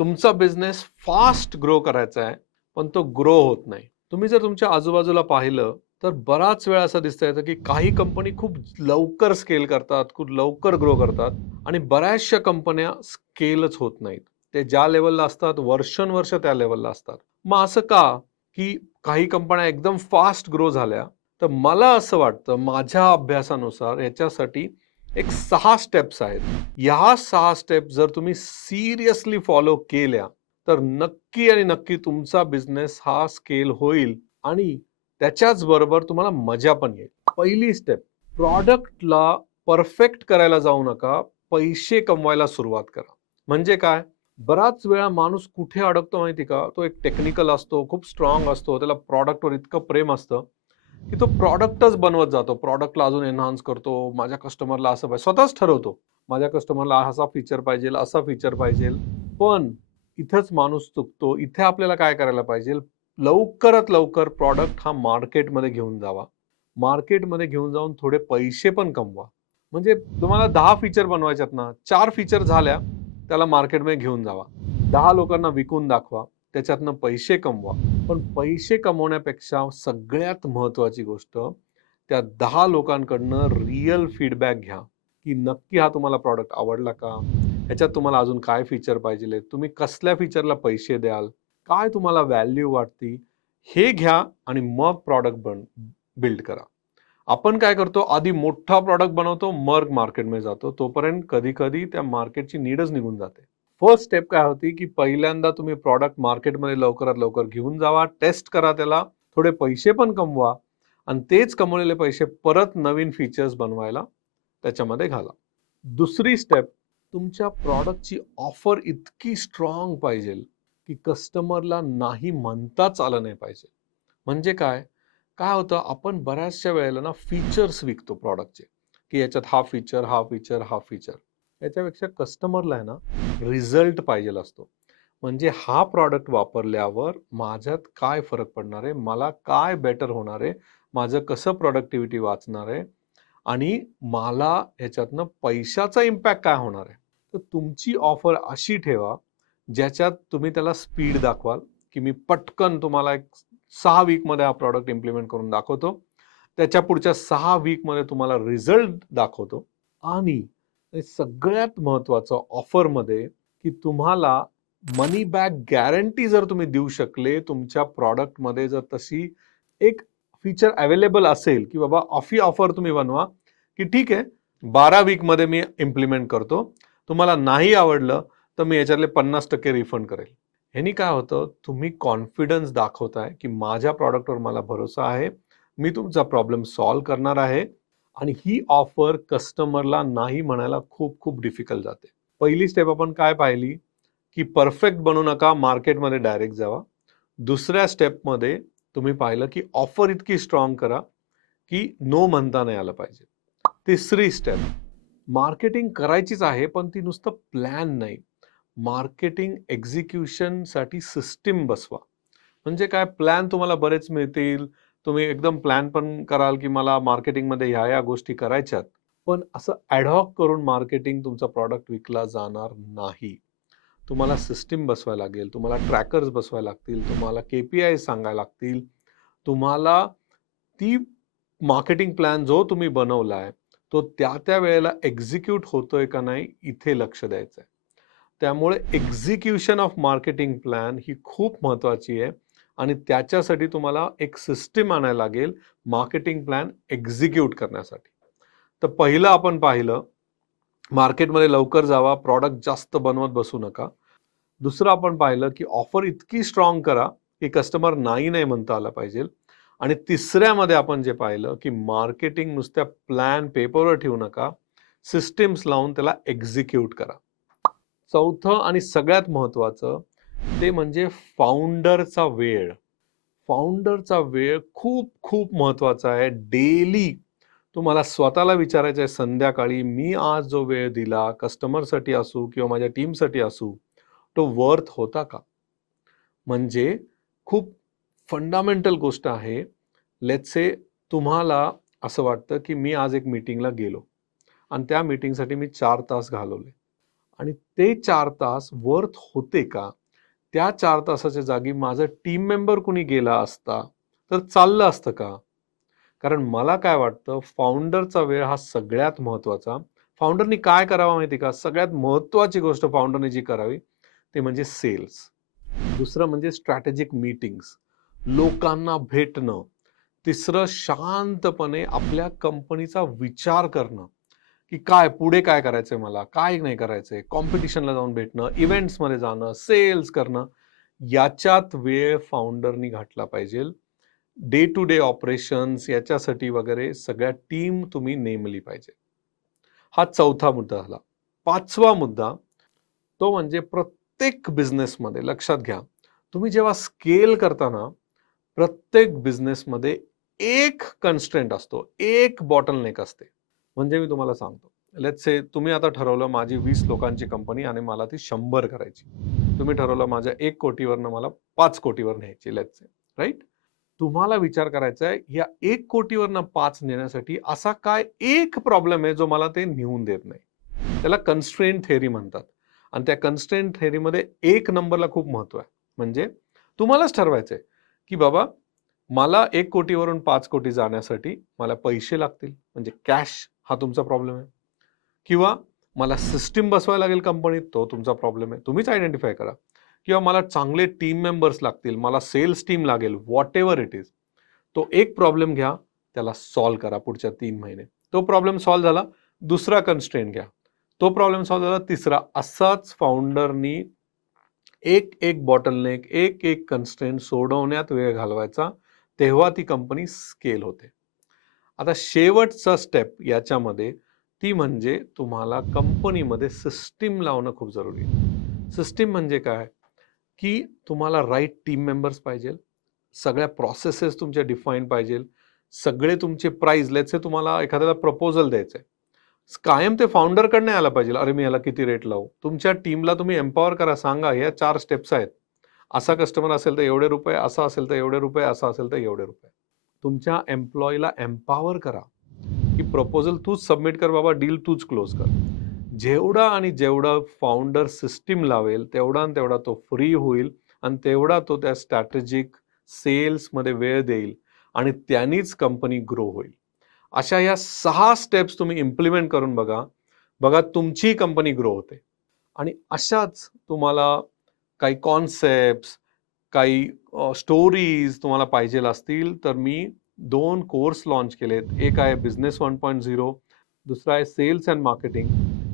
तुमचा business fast grow करायचा आहे, पण तो ग्रो होत नाही. तुम्ही जर तुमच्या आजूबाजूला पाहिलं, तर बराच वेळा असं दिसतं येतं, की काही कंपनी खूप लवकर स्केल करतात, खूप लवकर ग्रो करतात आणि बऱ्याचशा कंपन्या स्केलच होत नाहीत. ते ज्या लेव्हलला असतात, वर्षानुवर्ष त्या लेव्हलला असतात. मग असं का? की काही कंपन्या एकदम फास्ट ग्रो झाल्या. तर मला असं वाटतं, माझ्या अभ्यासानुसार याच्यासाठी एक 6 स्टेप्स आहेत. ह्या 6 स्टेप जर तुम्ही सिरियसली फॉलो केल्या, तर नक्की आणि नक्की तुमचा बिझनेस हा स्केल होईल आणि त्याच्याच बरोबर तुम्हाला मजा पण येईल. पहिली स्टेप, प्रॉडक्टला परफेक्ट करायला जाऊ नका, पैसे कमवायला सुरुवात करा. म्हणजे काय? बराच वेळा माणूस कुठे अडकतो माहिती का? तो एक टेक्निकल असतो, खूप स्ट्राँग असतो, त्याला प्रॉडक्टवर इतकं प्रेम असतं, की तो प्रॉडक्टच बनवत जातो. प्रॉडक्टला अजून एन्हान्स करतो. माझ्या कस्टमरला असं पाहिजे. स्वतःच ठरवतो. माझ्या कस्टमरला असा फीचर पाहिजे, असा फीचर पाहिजे. पण इथंच माणूस चुकतो. इथे आपल्याला काय करायला पाहिजे? लवकरात लवकर प्रॉडक्ट हा मार्केटमध्ये घेऊन जावा. मार्केटमध्ये घेऊन जाऊन थोडे पैसे पण कमवा. म्हणजे तुम्हाला 10 फीचर बनवायच्यात ना, 4 फीचर झाल्या, त्याला मार्केटमध्ये घेऊन जावा. 10 लोकांना विकून दाखवा. त्याच्यातनं पैसे कमवा. पण पैसे कमवण्यापेक्षा सगळ्यात महत्त्वाची गोष्ट, त्या 10 लोकांकडनं रिअल फीडबॅक घ्या, की नक्की हा तुम्हाला प्रॉडक्ट आवडला का? ह्याच्यात तुम्हाला अजून काय फीचर पाहिजेत? तुम्ही कसल्या फीचरला पैसे द्याल? काय तुम्हाला व्हॅल्यू वाटती? हे घ्या आणि मग प्रॉडक्ट बिल्ड करा. आपण काय करतो, आधी मोठा प्रॉडक्ट बनवतो, मग मार्केटमध्ये जातो. तोपर्यंत कधी-कधी त्या मार्केटची नीडच निघून जाते. फर्स्ट स्टेप काय होती, की पहिल्यांदा तुम्ही प्रॉडक्ट मार्केटमध्ये लवकरात लवकर घेऊन जावा, टेस्ट करा त्याला, थोडे पैसे पण कमवा आणि तेच कमवलेले पैसे परत नवीन फीचर्स बनवायला त्याच्यामध्ये घाला. दुसरी स्टेप, तुमच्या प्रॉडक्टची ऑफर इतकी स्ट्राँग पाहिजे, की कस्टमरला नाही म्हणताच आलं नाही पाहिजे. म्हणजे काय? काय होतं, आपण बऱ्याचशा वेळेला ना फीचर्स विकतो प्रॉडक्टचे, की याच्यात हा फीचर, हा फीचर, हा फीचर. याच्यापेक्षा कस्टमरला आहे ना रिझल्ट पाहिजेल असतो. म्हणजे हा प्रॉडक्ट वापरल्यावर माझ्यात काय फरक पडणार आहे? मला काय बेटर होणार आहे? माझं कसं प्रॉडक्टिव्हिटी वाचणार आहे? आणि मला ह्याच्यातनं पैशाचा इम्पॅक्ट काय होणार आहे? तर तुमची ऑफर अशी ठेवा, ज्याच्यात तुम्ही त्याला स्पीड दाखवाल, की मी पटकन तुम्हाला एक 6 वीकमध्ये हा प्रॉडक्ट इम्प्लिमेंट करून दाखवतो. त्याच्या पुढच्या 6 वीकमध्ये तुम्हाला रिझल्ट दाखवतो आणि सगळ्यात महत्त्वाचं ऑफरमध्ये, की तुम्हाला मनी बॅक गॅरंटी जर तुम्ही देऊ शकले, तुमच्या प्रॉडक्टमध्ये जर तशी एक फीचर अवेलेबल असेल, की बाबा अशी ऑफर तुम्ही बनवा, की ठीक आहे 12 वीकमध्ये मी इम्प्लिमेंट करतो. तुम्हाला नाही आवडलं, तर मी याच्यातले 50% रिफंड करेल. ह्यानी काय होतं, तुम्ही कॉन्फिडन्स दाखवताय, की माझ्या प्रॉडक्टवर मला भरोसा आहे. मी तुमचा प्रॉब्लेम सॉल्व्ह करणार आहे आणि ही ऑफर कस्टमरला नाही म्हणायला खूप खूप डिफिकल्ट जाते. पहिली स्टेप आपण काय पाहिली, की परफेक्ट बनू नका, मार्केटमध्ये डायरेक्ट जावा. दुसऱ्या स्टेपमध्ये तुम्ही पाहिलं, की ऑफर इतकी स्ट्राँग करा, की नो म्हणता नाही आलं पाहिजे. तिसरी स्टेप, मार्केटिंग करायचीच आहे, पण ती नुसतं प्लॅन नाही. मार्केटिंग एक्झिक्युशनसाठी सिस्टम बसवा. म्हणजे काय, प्लॅन तुम्हाला बरेच मिळतील. तुम्ही एकदम प्लॅन पण कराल, की मला मार्केटिंगमध्ये ह्या-ह्या गोष्टी करायच्यात. पण असं ॲड करून मार्केटिंग तुमचा प्रॉडक्ट विकला जाणार नाही. तुम्हाला सिस्टम बसवायला लागेल, तुम्हाला ट्रॅकर्स बसवायला लागतील, तुम्हाला के-पी-आय सांगायला लागतील. तुम्हाला ती मार्केटिंग प्लॅन जो तुम्ही बनवलाय, तो त्या वेळेला एक्झिक्यूट होतोय का नाही, इथे लक्ष द्यायचंय. त्यामुळे एक्झिक्युशन ऑफ मार्केटिंग प्लॅन ही खूप महत्त्वाची आहे आणि त्याच्यासाठी तुम्हाला एक सिस्टम आणायला लागेल, मार्केटिंग प्लॅन एक्झिक्यूट करण्यासाठी. तर पहिलं आपण पाहिलं, मार्केटमध्ये लवकर जावा, प्रॉडक्ट जास्त बनवत बसू नका. दुसरं आपण पाहिलं, की ऑफर इतकी स्ट्राँग करा, की कस्टमर नाही म्हणता आलं पाहिजे. आणि तिसऱ्यामध्ये आपण जे पाहिलं, की मार्केटिंग नुसत्या प्लॅन पेपरवर ठेवू नका, सिस्टम्स लावून त्याला एक्झिक्यूट करा. चौथं आणि सगळ्यात महत्त्वाचं ते म्हणजे फाउंडरचा वेळ. फाउंडरचा वेळ खूप खूप महत्त्वाचा आहे. डेली तुम्हाला स्वतःला विचारायचं आहे संध्याकाळी, मी आज जो वेळ दिला कस्टमरसाठी असू किंवा माझ्या टीमसाठी असू, तो वर्थ होता का? म्हणजे खूप फंडामेंटल गोष्ट आहे. लेट्स से तुम्हाला असं वाटतं, की मी आज एक मीटिंगला गेलो आणि त्या मीटिंगसाठी मी 4 तास घालवले आणि ते 4 तास वर्थ होते का? त्या 4 तासाच्या जागी माझा टीम मेंबर कुणी गेला असता, तर चाललं असतं का? कारण मला काय वाटतं, फाउंडरचा वेळ हा सगळ्यात महत्त्वाचा. फाउंडरनी काय करावं माहिती आहे का? सगळ्यात महत्त्वाची गोष्ट फाउंडरने जी करावी, ते म्हणजे सेल्स. दुसरं म्हणजे स्ट्रॅटेजिक मीटिंग्स, लोकांना भेटणं. तिसरं शांतपणे आपल्या कंपनीचा विचार करणं, की काय पुढे काय करायचंय मला, काय नाही करायचंय, कॉम्पिटिशनला जाऊन भेटणं, इव्हेंट्समध्ये जाणं, सेल्स करणं. याच्यात वेळ फाउंडरनी घातला पाहिजे. डे टू डे ऑपरेशन्स याच्यासाठी वगैरे सगळ्या टीम तुम्ही नेमली पाहिजे. हा चौथा मुद्दा झाला. 5वा मुद्दा तो म्हणजे प्रत्येक बिझनेसमध्ये लक्षात घ्या, तुम्ही जेव्हा स्केल करता ना, प्रत्येक बिझनेसमध्ये एक कन्स्ट्रेंट असतो, एक बॉटलनेक असते. म्हणजे मी तुम्हाला सांगतो. लेट्स से तुम्ही आता ठरवलं माझी 20 लोकांची कंपनी आणि मला ती 100 करायची. तुम्ही ठरवलं माझ्या 1 कोटीवरनं मला 5 कोटीवर न्यायची लेट्स से, राइट? तुम्हाला विचार करायचा आहे, या 1 कोटीवरनं 5 नेण्यासाठी असा काय एक प्रॉब्लेम आहे, जो मला ते नेऊन देत नाही. त्याला कन्स्ट्रेंट थिअरी म्हणतात. आणि त्या कन्स्ट्रेंट थिअरीमध्ये 1 नंबरला खूप महत्त्व आहे. म्हणजे तुम्हालाच ठरवायचंय, की बाबा मला 1 कोटीवरून 5 कोटी जाण्यासाठी मला पैसे लागतील. म्हणजे कॅश हा तुमचा प्रॉब्लेम आहे. किंवा मला सिस्टम बसवायला लागेल कंपनीत, तो तुमचा प्रॉब्लेम आहे. तुम्हीच आयडेंटिफाय करा. किंवा मला चांगले टीम मेंबर्स लागतील, मला सेल्स टीम लागेल, व्हॉटएव्हर इट इज. तो एक प्रॉब्लेम घ्या, त्याला सॉल्व्ह करा पुढच्या 3 महिने. तो प्रॉब्लेम सॉल्व्ह झाला, दुसरा कन्स्ट्रेंट घ्या. तो प्रॉब्लेम सॉल्व्ह झाला, तिसरा. असाच फाउंडरनी एक बॉटलनेक, एक कन्स्ट्रेंट सोडवण्यात वेळ घालवायचा. तेव्हा ती कंपनी स्केल होते. आता शेवटचा स्टेप याच्यामध्ये ती म्हणजे तुम्हाला कंपनीमध्ये सिस्टीम लावणं खूप जरुरी आहे. सिस्टीम म्हणजे काय? की तुम्हाला राइट टीम मेंबर्स पाहिजे. सगळ्या प्रोसेसेस तुमच्या डिफाईन पाहिजे. सगळे तुमचे प्राइस लेट्स से तुम्हाला एखाद्याला प्रपोजल द्यायचंय. कायम ते फाउंडरकडनं यायला पाहिजे. अरे, मी याला किती रेट लावू? तुमच्या टीमला तुम्ही एम्पॉवर करा. सांगा, ह्या 4 स्टेप्स आहेत. असा कस्टमर असेल तर एवढे रुपये, असा असेल तर एवढे रुपये, असा असेल तर एवढे रुपये. तुमच्या एम्प्लॉयीला एम्पॉवर करा, की प्रपोजल तूच सबमिट कर बाबा, डील तूच क्लोज कर. जेवढा आणि जेवढा फाउंडर सिस्टीम लावेल, तेवढा आणि तेवढा तो फ्री होईल आणि तेवढा तो त्या स्ट्रॅटेजिक सेल्समध्ये वेळ देईल आणि त्यांनीच कंपनी ग्रो होईल. अशा या 6 स्टेप्स तुम्ही इम्प्लिमेंट करून बघा. बघा तुमची कंपनी ग्रो होते. आणि अशाच तुम्हाला काही कॉन्सेप्ट्स, काही स्टोरीज तुम्हाला पाहिजेल असतील, तर मी 2 कोर्स लॉन्च केलेत. एक आहे बिझनेस 1.0, दुसरा आहे सेल्स अँड मार्केटिंग.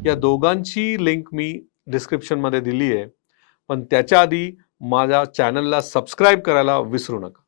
या दोघांची लिंक मी डिस्क्रिप्शनमध्ये दिली आहे. पण त्याच्या आधी माझ्या चॅनलला सबस्क्राईब करायला विसरू नका.